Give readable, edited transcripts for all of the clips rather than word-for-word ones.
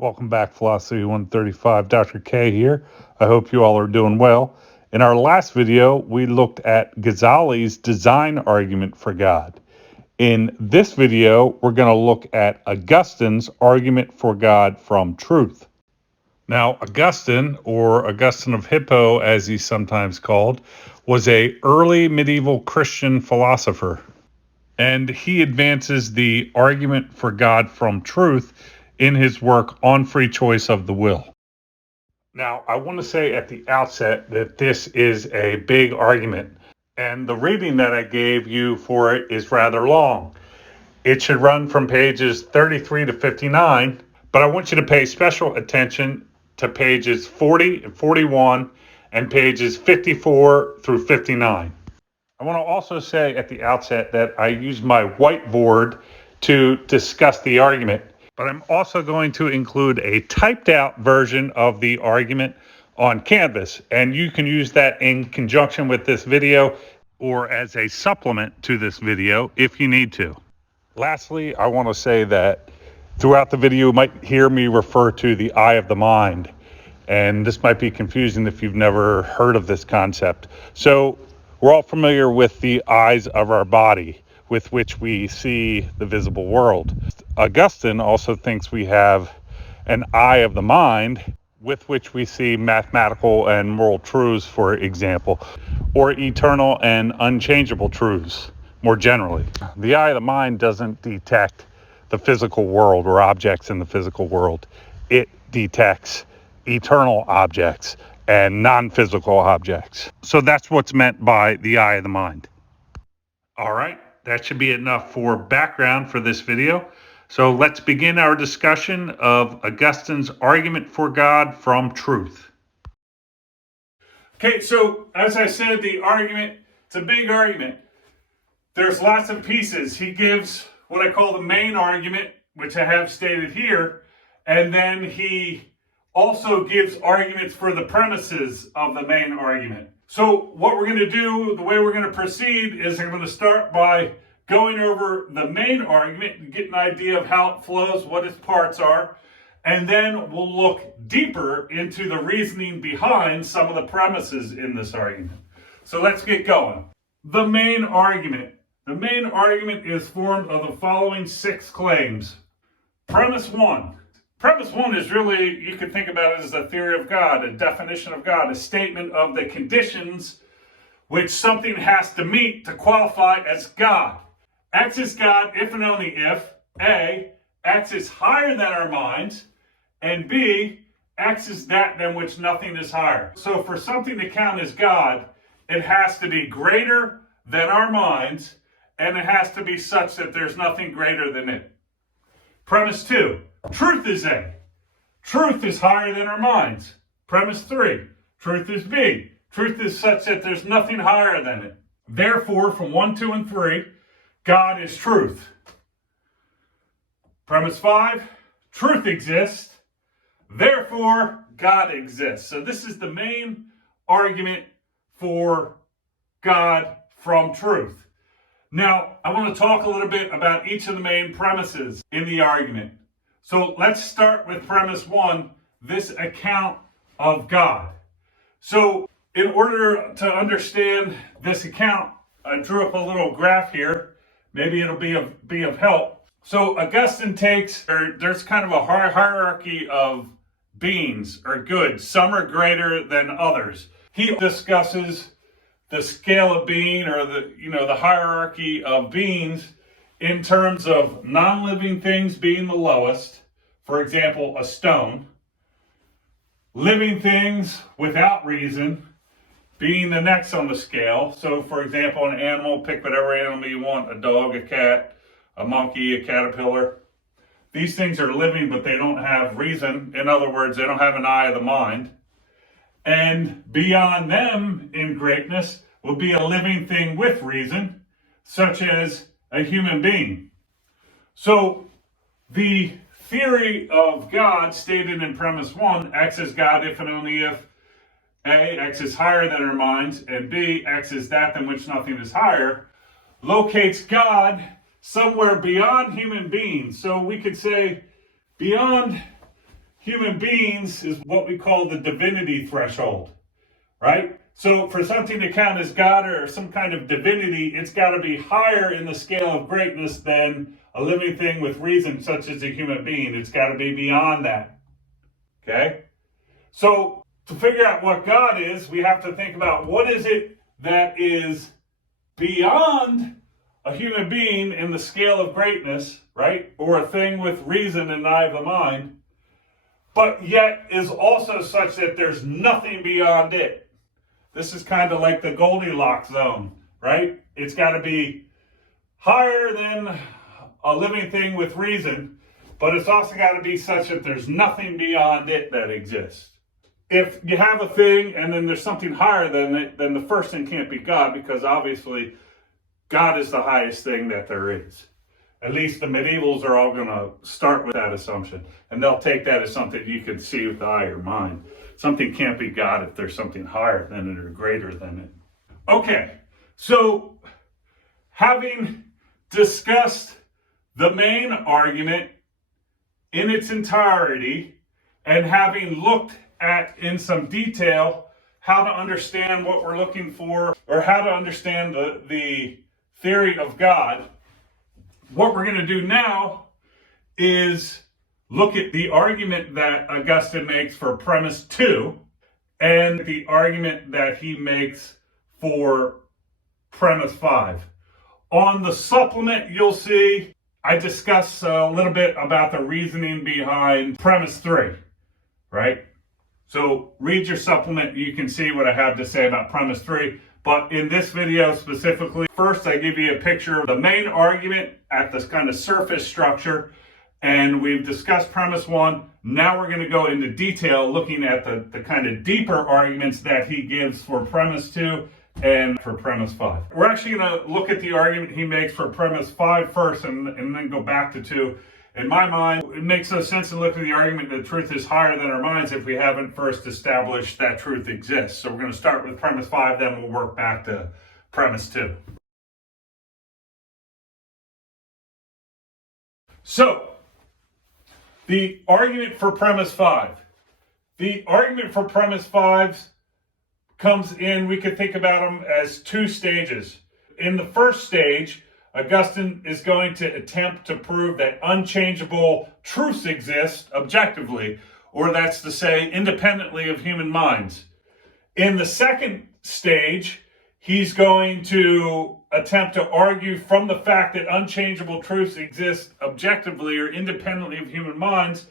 Welcome back, Philosophy 135. Dr. K here. I hope you all are doing well. In our last video, we looked at Ghazali's design argument for God. In this video, we're going to look at Augustine's argument for God from truth. Now, Augustine, or Augustine of Hippo, as he's sometimes called, was an early medieval Christian philosopher. And he advances the argument for God from truth in his work On Free Choice of the Will. Now, I want to say at the outset that this is a big argument, and the reading that I gave you for it is rather long. It should run from pages 33 to 59, but I want you to pay special attention to pages 40 and 41 and pages 54 through 59. I want to also say at the outset that I use my whiteboard to discuss the argument, but I'm also going to include a typed out version of the argument on Canvas, and you can use that in conjunction with this video or as a supplement to this video if you need to. Lastly, I want to say that throughout the video you might hear me refer to the eye of the mind, and this might be confusing if you've never heard of this concept. So we're all familiar with the eyes of our body with which we see the visible world. Augustine also thinks we have an eye of the mind with which we see mathematical and moral truths, for example, or eternal and unchangeable truths more generally. The eye of the mind doesn't detect the physical world or objects in the physical world. It detects eternal objects and non-physical objects. So that's what's meant by the eye of the mind. All right, that should be enough for background for this video. So let's begin our discussion of Augustine's argument for God from truth. Okay, so as I said, the argument, it's a big argument. There's lots of pieces. He gives what I call the main argument, which I have stated here, and then he also gives arguments for the premises of the main argument. So what we're going to do, the way we're going to proceed, is I'm going to start by going over the main argument and get an idea of how it flows, what its parts are, and then we'll look deeper into the reasoning behind some of the premises in this argument. So let's get going. The main argument. The main argument is formed of the following 6 claims. Premise 1. Premise 1 is really, you could think about it as a theory of God, a definition of God, a statement of the conditions which something has to meet to qualify as God. X is God if and only if A, X is higher than our minds, and B, X is that than which nothing is higher. So for something to count as God, it has to be greater than our minds, and it has to be such that there's nothing greater than it. Premise 2. Truth is A. Truth is higher than our minds. Premise 3. Truth is B. Truth is such that there's nothing higher than it. Therefore, from 1, 2, and 3, God is truth. Premise 5. Truth exists. Therefore, God exists. So this is the main argument for God from truth. Now, I want to talk a little bit about each of the main premises in the argument. So let's start with premise 1, this account of God. So in order to understand this account, I drew up a little graph here. Maybe it'll be of help. So Augustine takes, there's kind of a hierarchy of beings or goods. Some are greater than others. He discusses the scale of being, or the hierarchy of beings, in terms of non-living things being the lowest, for example, a stone, living things without reason being the next on the scale. So for example, an animal, pick whatever animal you want, a dog, a cat, a monkey, a caterpillar. These things are living, but they don't have reason. In other words, they don't have an eye of the mind. And beyond them in greatness will be a living thing with reason, such as a human being. So the theory of God stated in premise 1, X is God if and only if A, X is higher than our minds, and B, X is that than which nothing is higher, locates God somewhere beyond human beings. So we could say beyond human beings is what we call the divinity threshold, right? So for something to count as God or some kind of divinity, it's got to be higher in the scale of greatness than a living thing with reason, such as a human being. It's got to be beyond that, okay? So to figure out what God is, we have to think about what is it that is beyond a human being in the scale of greatness, right? Or a thing with reason and eye of the mind, but yet is also such that there's nothing beyond it. This is kind of like the Goldilocks zone, right? It's got to be higher than a living thing with reason, but it's also got to be such that there's nothing beyond it that exists. If you have a thing and then there's something higher than it, then the first thing can't be God, because obviously God is the highest thing that there is. At least the medievals are all going to start with that assumption, and they'll take that as something you can see with the eye or mind. Something can't be God if there's something higher than it or greater than it. Okay, so having discussed the main argument in its entirety, and having looked at in some detail how to understand what we're looking for, or how to understand the theory of God, what we're going to do now is look at the argument that Augustine makes for premise 2 and the argument that he makes for premise 5. On the supplement, you'll see I discuss a little bit about the reasoning behind premise 3, right? So read your supplement, you can see what I have to say about premise 3. But in this video specifically, first I give you a picture of the main argument at this kind of surface structure, and we've discussed premise 1. Now we're going to go into detail looking at the kind of deeper arguments that he gives for premise 2 and for premise 5. We're actually going to look at the argument he makes for premise 5 first, and then go back to 2. In my mind, it makes no sense to look at the argument that truth is higher than our minds if we haven't first established that truth exists. So we're going to start with premise 5, then we'll work back to premise 2. So, the argument for premise 5. The argument for premise 5 comes in, we could think about them as 2 stages. In the first stage, Augustine is going to attempt to prove that unchangeable truths exist objectively, or that's to say, independently of human minds. In the second stage, he's going to attempt to argue from the fact that unchangeable truths exist objectively or independently of human minds,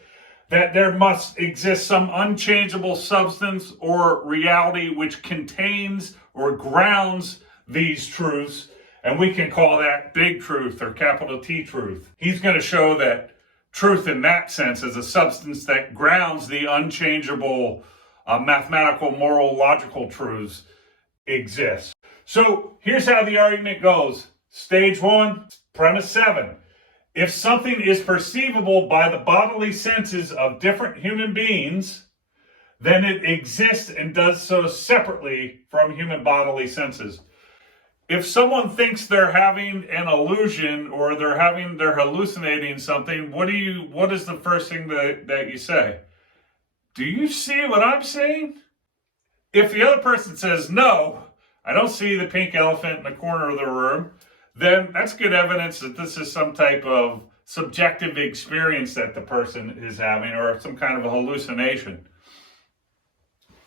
that there must exist some unchangeable substance or reality which contains or grounds these truths. And we can call that big truth or capital T truth. He's going to show that truth in that sense is a substance that grounds the unchangeable mathematical, moral, logical truths exist. So here's how the argument goes. Stage 1, premise 7. If something is perceivable by the bodily senses of different human beings, then it exists and does so separately from human bodily senses. If someone thinks they're having an illusion or they're hallucinating something, what is the first thing that you say? Do you see what I'm seeing? If the other person says, no, I don't see the pink elephant in the corner of the room, then that's good evidence that this is some type of subjective experience that the person is having, or some kind of a hallucination.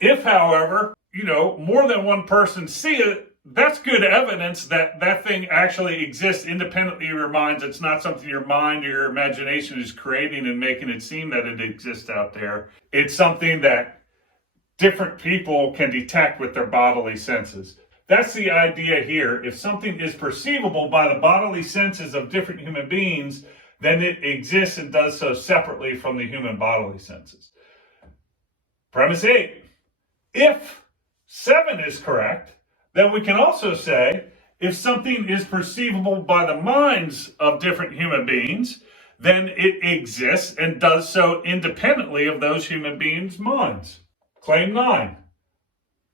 If, however, more than one person see it, that's good evidence that that thing actually exists independently of your minds. It's not something your mind or your imagination is creating and making it seem that it exists out there. It's something that different people can detect with their bodily senses. That's the idea here. If something is perceivable by the bodily senses of different human beings, then it exists and does so separately from the human bodily senses. Premise 8. If 7 is correct, then we can also say, if something is perceivable by the minds of different human beings, then it exists and does so independently of those human beings' minds. Claim 9.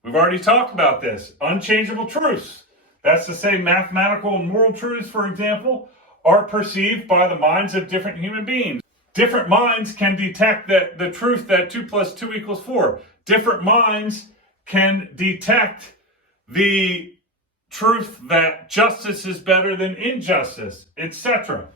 We've already talked about this. Unchangeable truths. That's to say, mathematical and moral truths, for example, are perceived by the minds of different human beings. Different minds can detect the truth that 2 plus 2 equals 4. Different minds can detect the truth that justice is better than injustice, etc.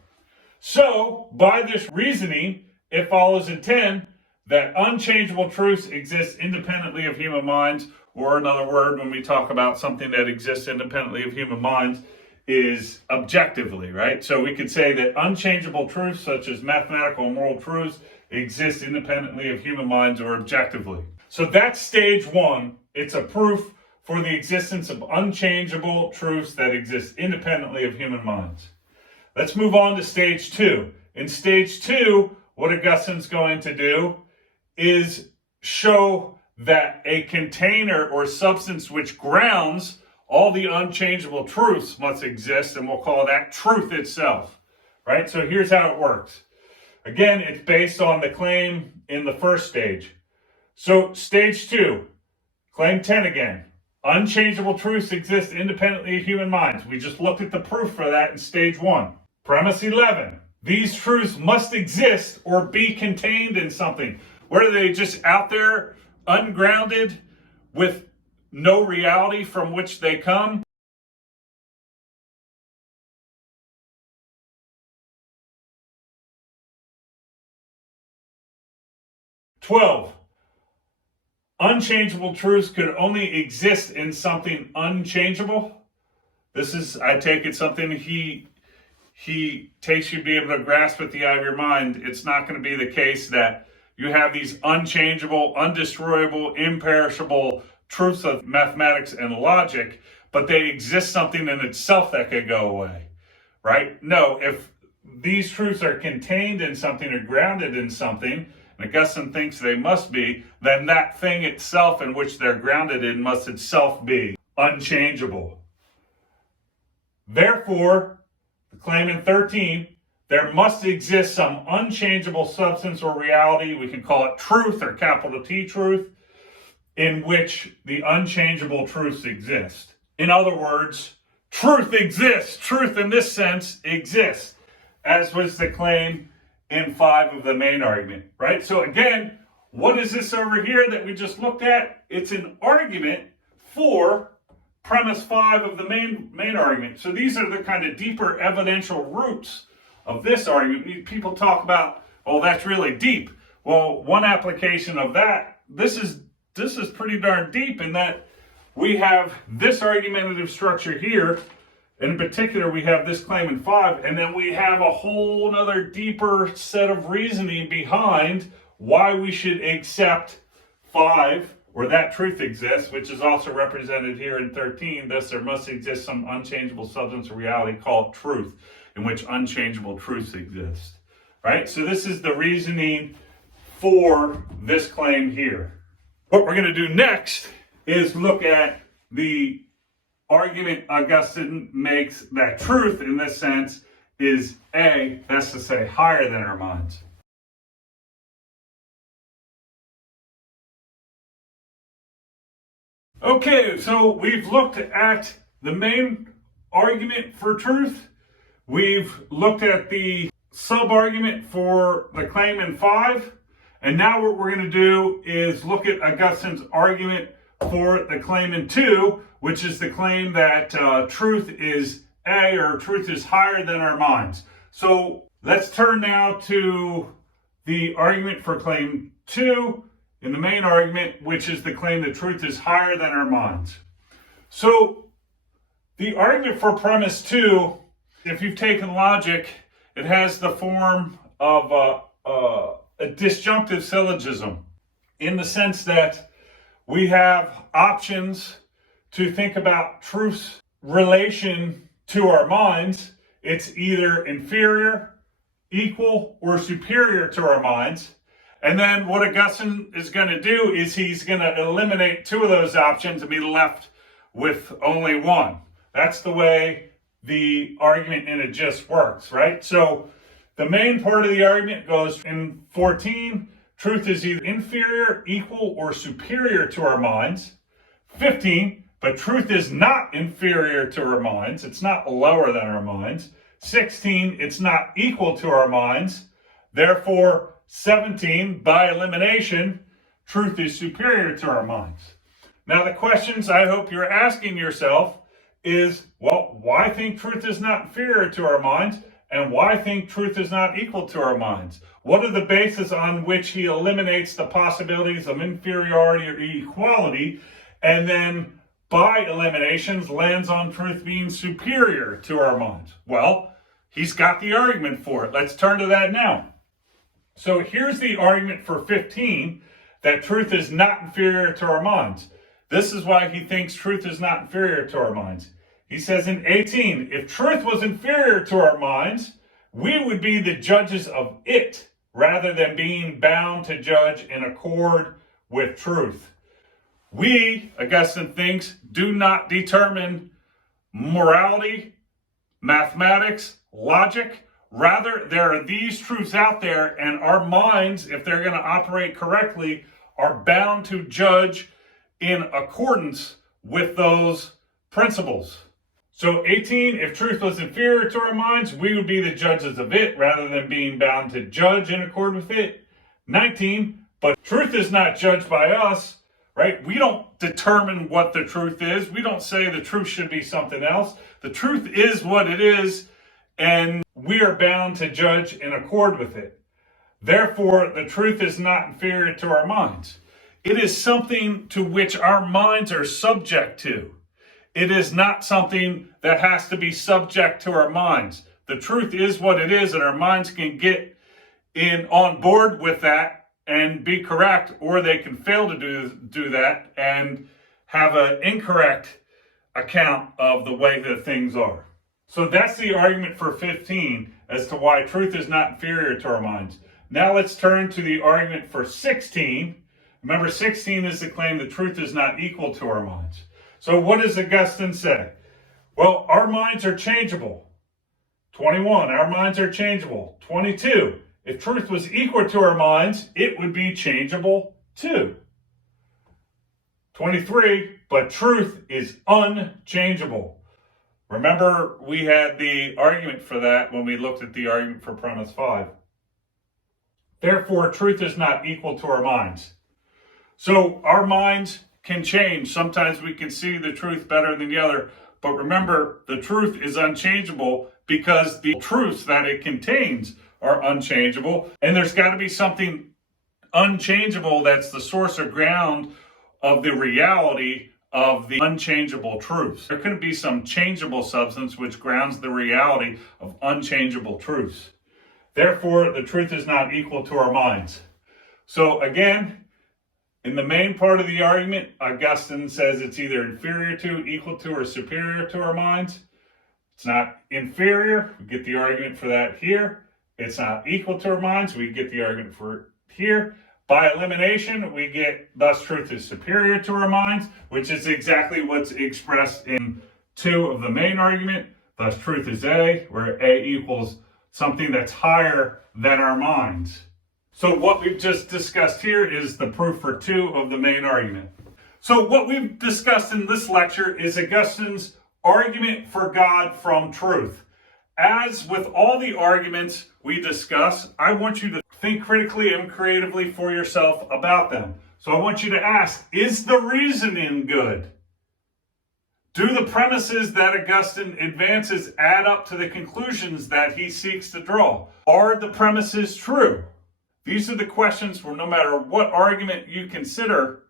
So, by this reasoning, it follows in 10 that unchangeable truths exist independently of human minds, or another word when we talk about something that exists independently of human minds is objectively, right? So we could say that unchangeable truths such as mathematical and moral truths exist independently of human minds or objectively. So that's stage 1. It's a proof for the existence of unchangeable truths that exist independently of human minds. Let's move on to stage 2. In stage 2, what Augustine's going to do is show that a container or substance which grounds all the unchangeable truths must exist, and we'll call that truth itself, right? So here's how it works. Again, it's based on the claim in the first stage. So stage 2, claim 10 again. Unchangeable truths exist independently of human minds. We just looked at the proof for that in stage 1. Premise 11. These truths must exist or be contained in something. What are they, just out there, ungrounded, with no reality from which they come? "12. Unchangeable truths could only exist in something unchangeable." This is, I take it, something he takes you to be able to grasp at the eye of your mind. It's not going to be the case that you have these unchangeable, undestroyable, imperishable truths of mathematics and logic, but they exist something in itself that could go away, right? No, if these truths are contained in something or grounded in something, and Augustine thinks they must be, then that thing itself in which they're grounded in must itself be unchangeable. Therefore, the claim in 13, there must exist some unchangeable substance or reality, we can call it truth or capital T truth, in which the unchangeable truths exist. In other words, truth exists. Truth in this sense exists, as was the claim in 5 of the main argument, right? So again, what is this over here that we just looked at? It's an argument for premise 5 of the main argument. So these are the kind of deeper evidential roots of this argument. People talk about, oh, that's really deep. Well, one application of that, this is pretty darn deep in that we have this argumentative structure here, and in particular we have this claim in 5, and then we have a whole other deeper set of reasoning behind why we should accept 5, where that truth exists, which is also represented here in 13. Thus there must exist some unchangeable substance or reality called truth, in which unchangeable truths exist, right? So this is the reasoning for this claim here. What we're going to do next is look at the argument Augustine makes that truth in this sense is A, that's to say higher than our minds. Okay, so we've looked at the main argument for truth. We've looked at the sub-argument for the claim in 5. And now what we're going to do is look at Augustine's argument for the claim in 2, which is the claim that truth is A, or truth is higher than our minds. So let's turn now to the argument for claim 2 in the main argument, which is the claim that truth is higher than our minds. So the argument for premise 2, if you've taken logic, it has the form of a disjunctive syllogism, in the sense that we have options to think about truth's relation to our minds. It's either inferior, equal, or superior to our minds. And then what Augustine is going to do is he's going to eliminate 2 of those options and be left with only one. That's the way the argument in a gist works, right? So the main part of the argument goes in 14, truth is either inferior, equal, or superior to our minds. 15, but truth is not inferior to our minds. It's not lower than our minds. 16, it's not equal to our minds. Therefore, 17, by elimination, truth is superior to our minds. Now, the questions I hope you're asking yourself is, well, why think truth is not inferior to our minds? And why think truth is not equal to our minds? What are the bases on which he eliminates the possibilities of inferiority or equality, and then by eliminations lands on truth being superior to our minds? Well, he's got the argument for it. Let's turn to that now. So here's the argument for 15, that truth is not inferior to our minds. This is why he thinks truth is not inferior to our minds. He says in 18, if truth was inferior to our minds, we would be the judges of it, rather than being bound to judge in accord with truth. We, Augustine thinks, do not determine morality, mathematics, logic. Rather, there are these truths out there, and our minds, if they're going to operate correctly, are bound to judge in accordance with those principles. So 18, if truth was inferior to our minds, we would be the judges of it rather than being bound to judge in accord with it. 19, but truth is not judged by us, right? We don't determine what the truth is. We don't say the truth should be something else. The truth is what it is, and we are bound to judge in accord with it. Therefore, the truth is not inferior to our minds. It is something to which our minds are subject to. It is not something that has to be subject to our minds. The truth is what it is, and our minds can get on board with that and be correct, or they can fail to do that and have an incorrect account of the way that things are. So that's the argument for 15 as to why truth is not inferior to our minds. Now let's turn to the argument for 16. Remember, 16 is the claim that truth is not equal to our minds. So what does Augustine say? Well, our minds are changeable. 21, our minds are changeable. 22, if truth was equal to our minds, it would be changeable too. 23, but truth is unchangeable. Remember, we had the argument for that when we looked at the argument for premise 5. Therefore, truth is not equal to our minds. So our minds can change. Sometimes we can see the truth better than the other. But remember, the truth is unchangeable because the truths that it contains are unchangeable. And there's got to be something unchangeable that's the source or ground of the reality of the unchangeable truths. There couldn't be some changeable substance which grounds the reality of unchangeable truths. Therefore, the truth is not equal to our minds. So again, in the main part of the argument, Augustine says it's either inferior to, equal to, or superior to our minds. It's not inferior. We get the argument for that here. It's not equal to our minds. We get the argument for it here. By elimination, we get thus truth is superior to our minds, which is exactly what's expressed in 2 of the main argument. Thus truth is A, where A equals something that's higher than our minds. So what we've just discussed here is the proof for 2 of the main argument. So what we've discussed in this lecture is Augustine's argument for God from truth. As with all the arguments we discuss, I want you to think critically and creatively for yourself about them. So I want you to ask, is the reasoning good? Do the premises that Augustine advances add up to the conclusions that he seeks to draw? Are the premises true? These are the questions where no matter what argument you consider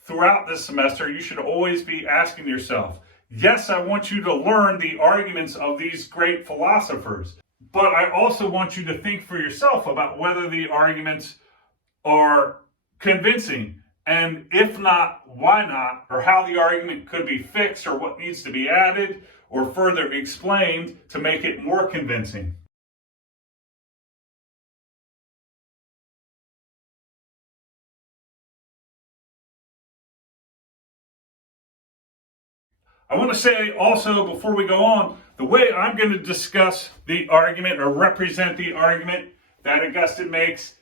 throughout this semester, you should always be asking yourself. Yes, I want you to learn the arguments of these great philosophers, but I also want you to think for yourself about whether the arguments are convincing, and if not, why not, or how the argument could be fixed, or what needs to be added or further explained to make it more convincing. I want to say also, before we go on, the way I'm going to discuss the argument or represent the argument that Augustine makes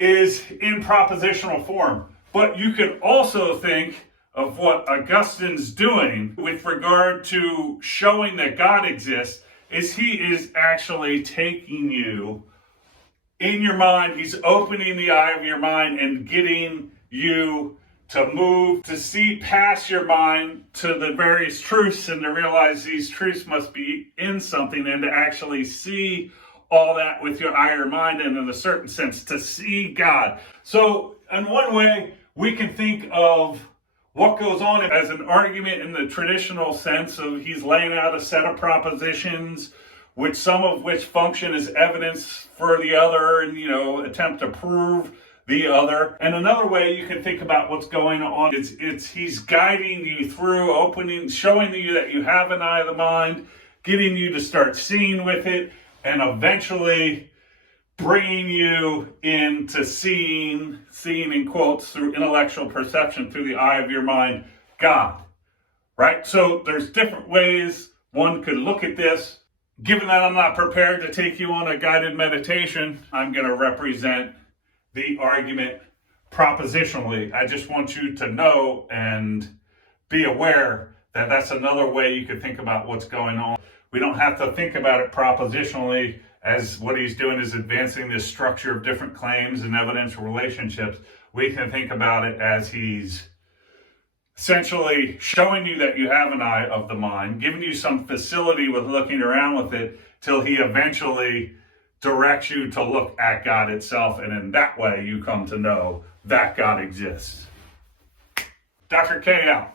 is in propositional form. But you could also think of what Augustine's doing with regard to showing that God exists is he is actually taking you in your mind. He's opening the eye of your mind and getting you to move, to see past your mind to the various truths and to realize these truths must be in something, and to actually see all that with your eye or mind, and in a certain sense, to see God. So in one way, we can think of what goes on as an argument in the traditional sense of he's laying out a set of propositions, which some of which function as evidence for the other, and attempt to prove the other. And another way you can think about what's going on is he's guiding you through, showing you that you have an eye of the mind, getting you to start seeing with it, and eventually bringing you into seeing in quotes, through intellectual perception, through the eye of your mind, God. Right? So there's different ways one could look at this. Given that I'm not prepared to take you on a guided meditation, I'm going to represent the argument propositionally. I just want you to know and be aware that that's another way you could think about what's going on. We don't have to think about it propositionally as what he's doing is advancing this structure of different claims and evidential relationships. We can think about it as he's essentially showing you that you have an eye of the mind, giving you some facility with looking around with it, till he eventually directs you to look at God itself, and in that way you come to know that God exists. Dr. K out.